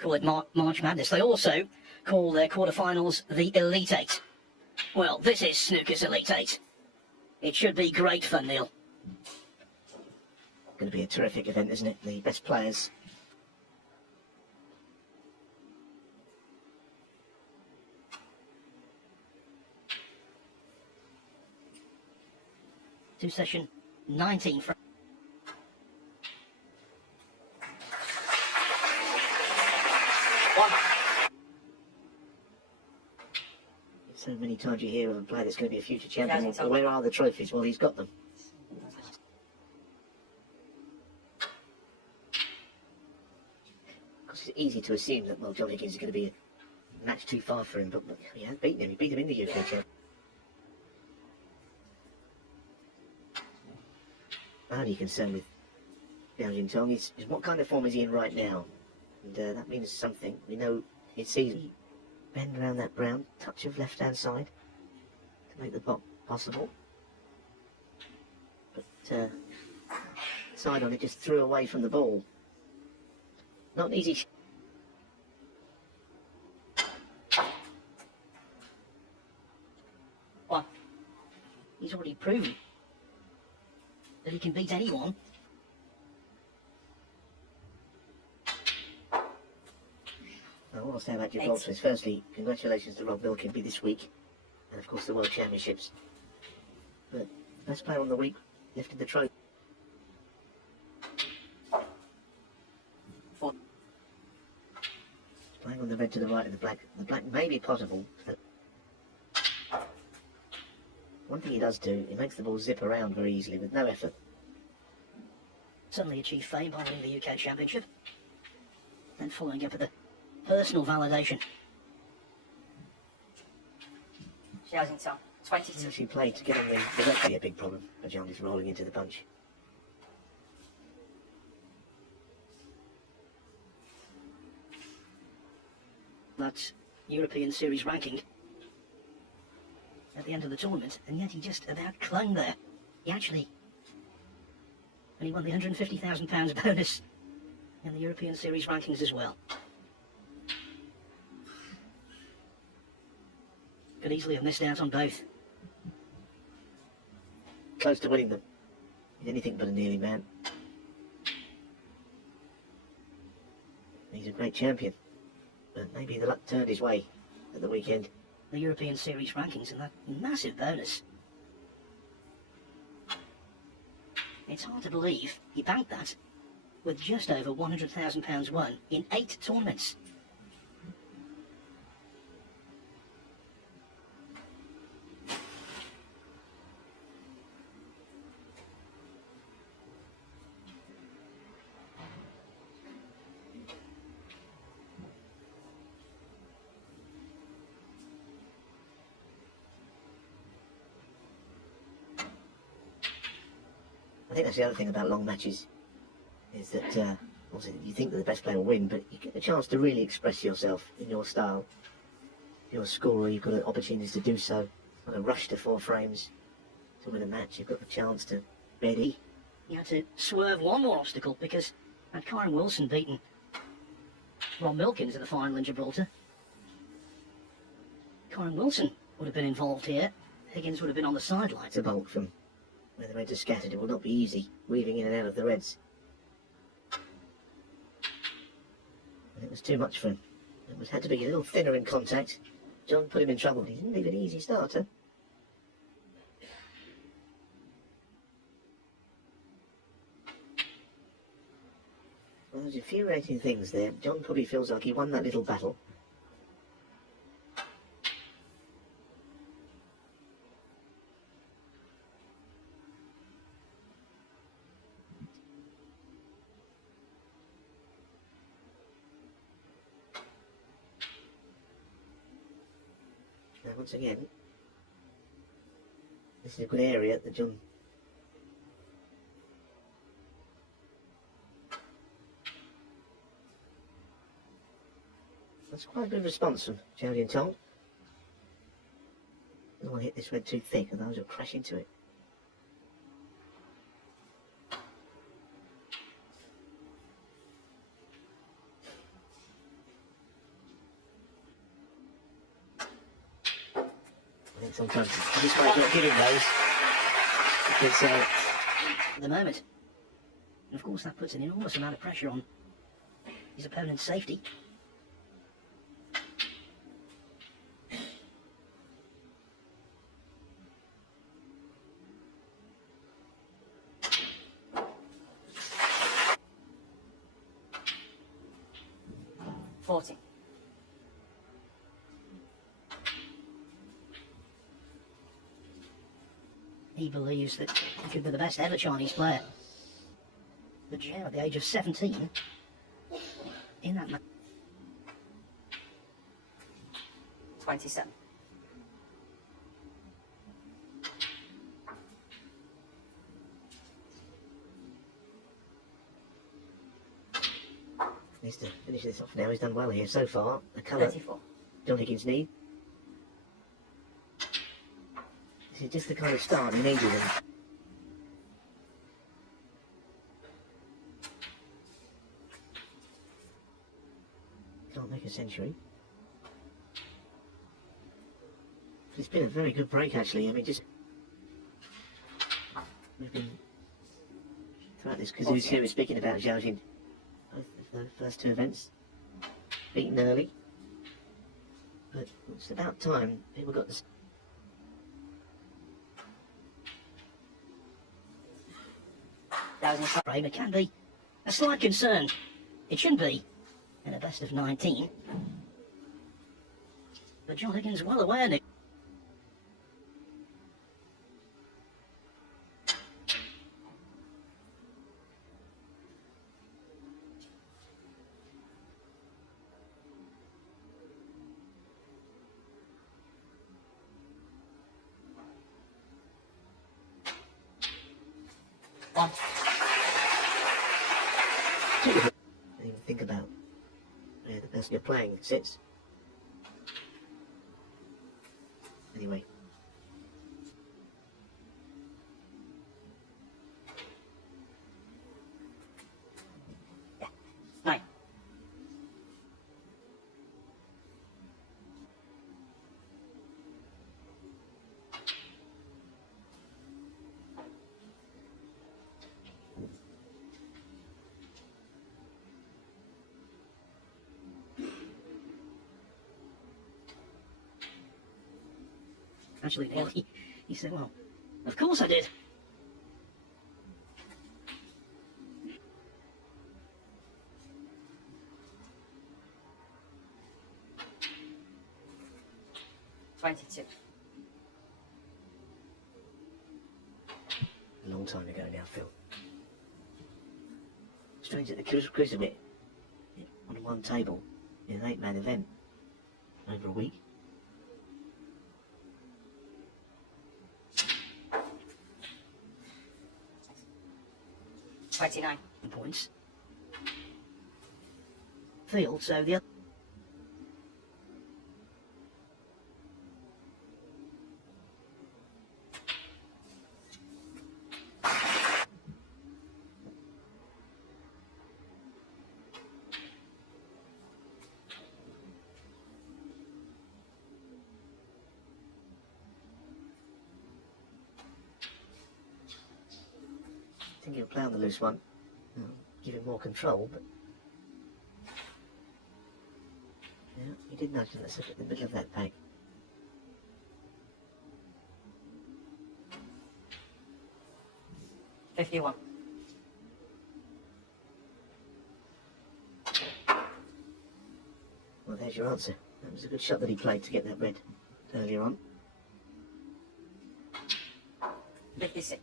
call it March Madness. They also call their quarterfinals the Elite Eight. Well, this is Snooker's Elite Eight. It should be great fun, Neil. Going to be a terrific event, isn't it? The best players. Session 19 from so many times you hear of a player that's going to be a future champion. Well, where are the trophies? Well, he's got them. Because it's easy to assume that, well, John Higgins is going to be a match too far for him, but he has beaten him. He beat him in the UK Championship. My only concern with Zhao Xintong is what kind of form is he in right now? And that means something. We know it's easy. Bend around that brown, touch of left-hand side to make the pot possible. But side on it just threw away from the ball. Not an easy. Well, he's already proven that he can beat anyone. Now, what I'll say about Gibraltar is, firstly, congratulations to Rob Wilkin be this week, and of course the World Championships. But best player on the week lifted the trophy. Playing on the red to the right of the black. The black may be possible. One thing he does do, he makes the ball zip around very easily with no effort. Suddenly achieved fame by winning the UK Championship, then following up with a personal validation. Zhao Xintong, 22. Actually played to get on the red be a big problem for John is rolling into the bunch. That's European Series ranking at the end of the tournament, and yet he just about clung there. He actually won the £150,000 bonus in the European Series rankings as well. Could easily have missed out on both. Close to winning them. He's anything but a nearly man. He's a great champion. But maybe the luck turned his way at the weekend. The European Series rankings and that massive bonus. It's hard to believe he banked that with just over £100,000 won in 8 tournaments. I think that's the other thing about long matches, is that obviously you think that the best player will win, but you get the chance to really express yourself in your style. You're a scorer, you've got opportunities to do so. Not a rush to 4 frames to win a match. You've got the chance to ready. He had to swerve one more obstacle because had Kyron Wilson beaten Rob Wilkins in the final in Gibraltar, Kyron Wilson would have been involved here. Higgins would have been on the sideline. To bolt from where the reds are scattered, it will not be easy, weaving in and out of the reds. And it was too much for him. It had to be a little thinner in contact. John put him in trouble. He didn't leave an easy starter. Well, there's infuriating things there. John probably feels like he won that little battle. Now, once again, this is a good area that John... That's quite a good response from Zhao Xintong. I don't want to hit this red too thick, otherwise it'll crash into it. Sometimes you just might not giving those. Because, at the moment. And of course that puts an enormous amount of pressure on his opponent's safety. Forty. He believes that he could be the best ever Chinese player. But Zhao, at the age of 17, in that match. 27. needs to finish this off now. He's done well here so far. The colour 34. John Higgins need. This is just the kind of start he needed. Can't make a century. It's been a very good break actually. I mean, just we've been throughout this Cazoo series speaking about Zhao Xintong. Both of the first two events beaten early, but it's about time people got the. Frame, it can be a slight concern. It shouldn't be in a best of 19. But John Higgins well aware that One. Don't even think about where the person you're playing sits. Anyway. Yeah. 9. actually he said, well, of course I did. $22. A long time ago now, Phil. Strange that the quiz a bit on one table in an 8-man event over a week. $29. Points. Field, so the other. I think he'll play on the loose one. Give him more control, but yeah, he did nudge him. Let's look at the middle of that pack. $51. Well, there's your answer. That was a good shot that he played to get that red earlier on. 56.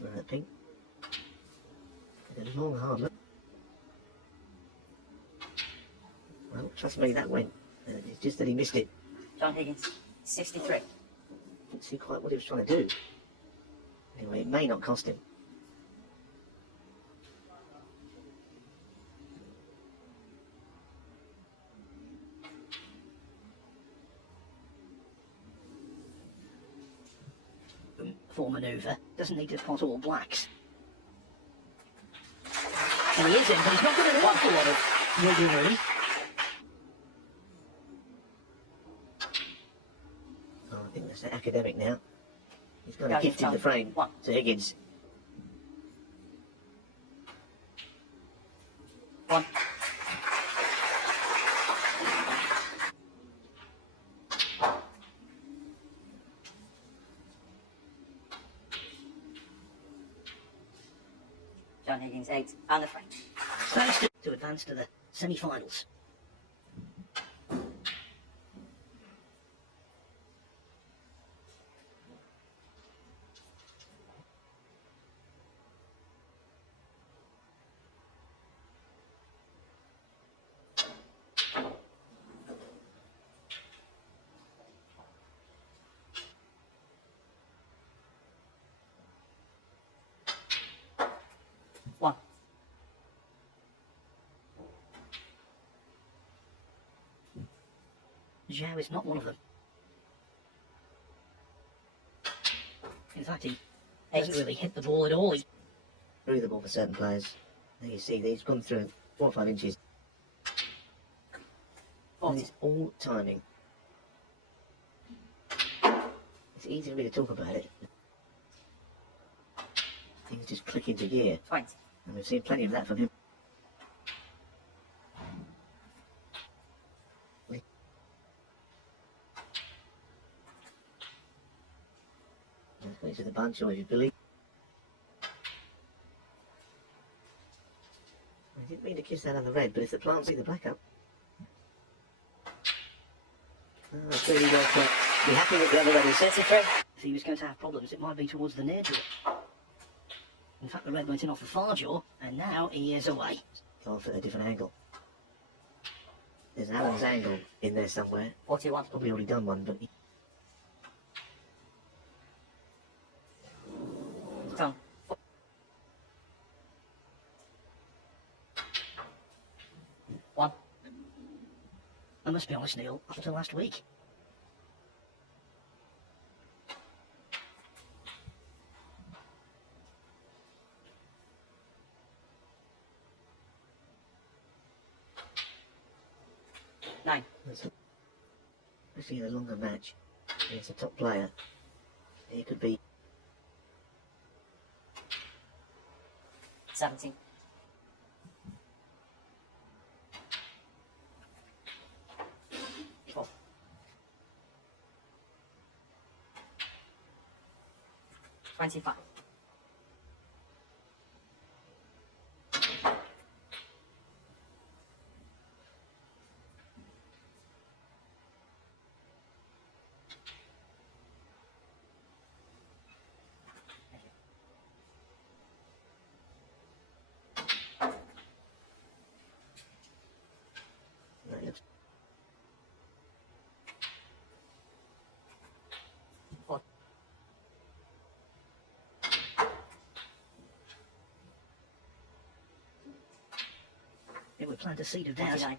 Right, that pink. A long, hard look. Well, trust me, that went. It's just that he missed it. John Higgins. 63. Didn't see quite what he was trying to do. Anyway, it may not cost him. For manoeuvre, doesn't need to pot all blacks. And he is in, but he's not going to want for it. Will you really? academic now. He's kind Zhao of gifted the Xintong. frame 1. to Higgins. 1. John Higgins 8 and the frame. Thanks to advance to the semi-finals. One. Zhao is not one of them. In fact, he hasn't really hit the ball at all. He's Through the ball for certain players. There you see, he's gone through 4 or 5 inches. And 40. it's all timing. It's easy for me to talk about it. Things just click into gear. 20. And we've seen plenty of that from him. Into the bunch, or if you believe. I didn't mean to kiss that on the red, but if the plants see the black up. Oh, that's really well played. Be happy with the other red is 33. if he was going to have problems, it might be towards the near jaw. In fact, the red went in off the far jaw, and now he is away. go off at a different angle. There's Alan's angle in there somewhere. 41. Probably already done one, but Tongue. 1. I must be honest, Neil, up until last week. especially in a longer match against a top player, he could be 17. 4. 25. that looks 4. It would plant a seed of doubt. 49.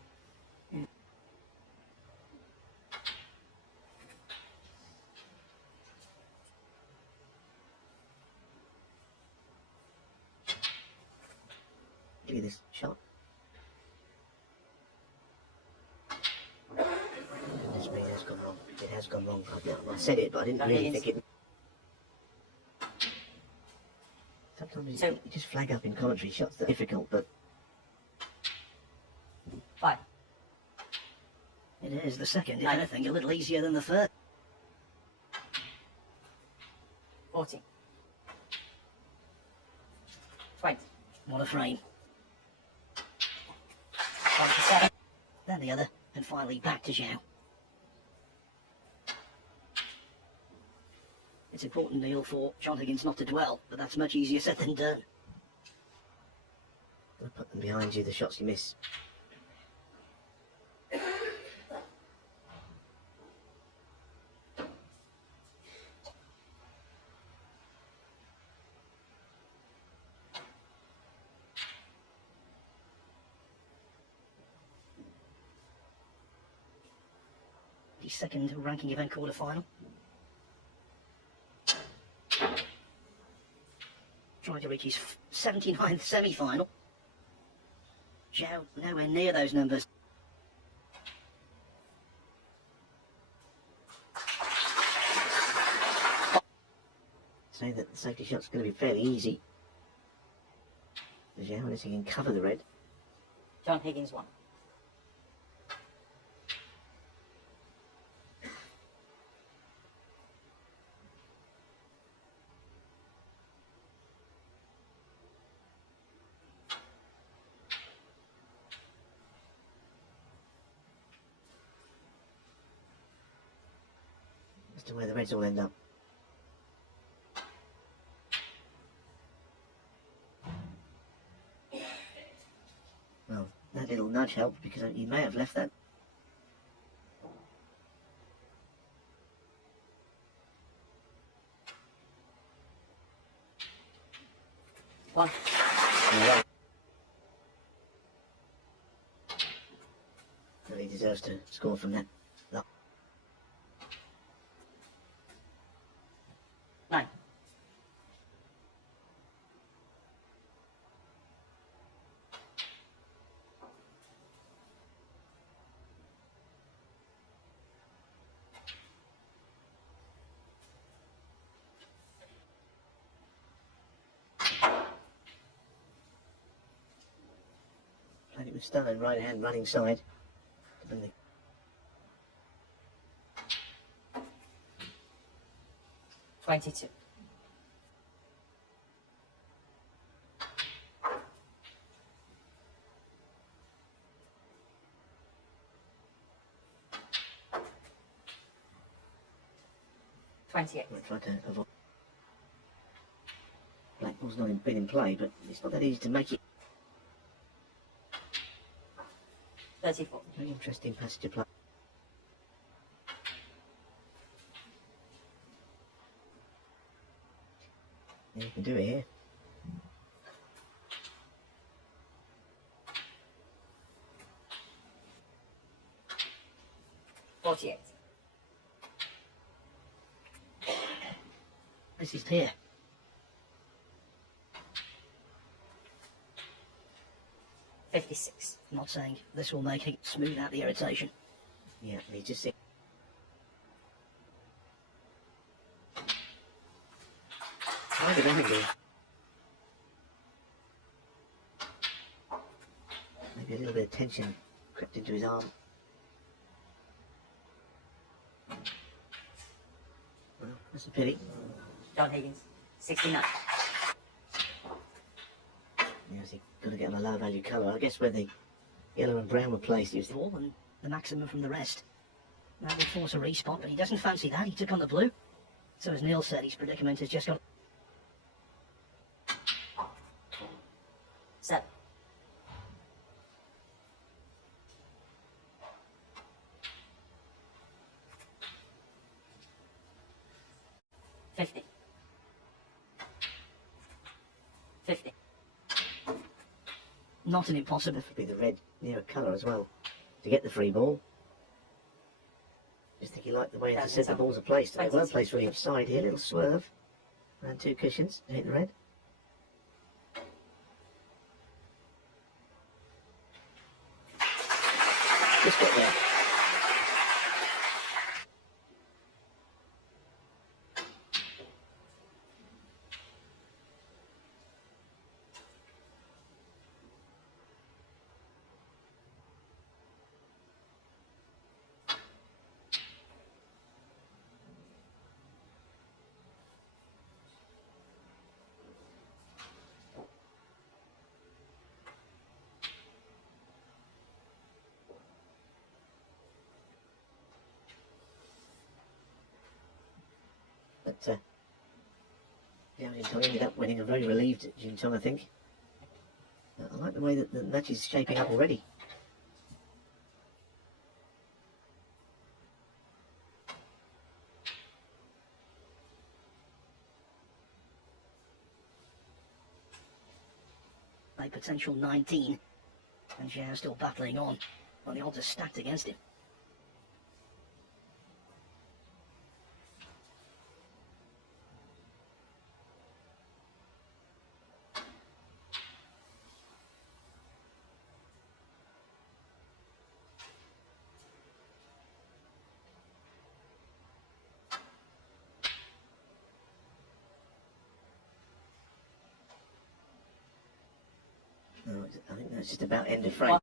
give you this shot. Goodness me, that's gone wrong. It has gone wrong. I said it, but I didn't really think it. Sometimes you just flag up in commentary shots that are difficult, but 5. It is the second, if Nine. anything, a little easier than the third. 40. 20. What a frame. 27. Then the other, and finally back to Zhao. It's important, Neil, for John Higgins not to dwell, but that's much easier said than done. put them behind you, the shots you miss. The second ranking event quarter-final. Trying to reach his 79th semi-final. Zhao nowhere near those numbers. say that the safety shot's going to be fairly easy. Zhao, unless he can cover the red. John Higgins 1. As to where the reds all end up. Well, that little nudge helped because he may have left that. One. Yeah. Well, he deserves to score from that. 9. Played it with Stone, right hand running side. And the 22. we'll try to avoid. Black ball's not been in play, but it's not that easy to make it. 34. Very interesting passage of play. Yeah, you can do it here. $48. This is here. $56. Not saying this will make it smooth out the irritation. Yeah, he just see. Kind of angle. Maybe a little bit of tension crept into his arm. Well, that's a pity. John Higgins 69. Yes, he got to get on a low value colour. I guess where the yellow and brown were placed, he was All and the maximum from the rest. That would force a respot, but he doesn't fancy that. He took on the blue. So as Neil said, his predicament has just got... 7. $50. $50. Not an impossible... would be the red nearer colour as well to get the free ball. Just think he liked the way, as I said, the balls are placed. They weren't placed really offside here. Little swerve around 2 cushions to hit the red. Just got there. But Zhao Xintong ended up winning. I'm very relieved at Xintong, I think. I like the way that the match is shaping up already. A potential 19. And Zhao still battling on. Well, the odds are stacked against him. No, I think that's just about end of frame.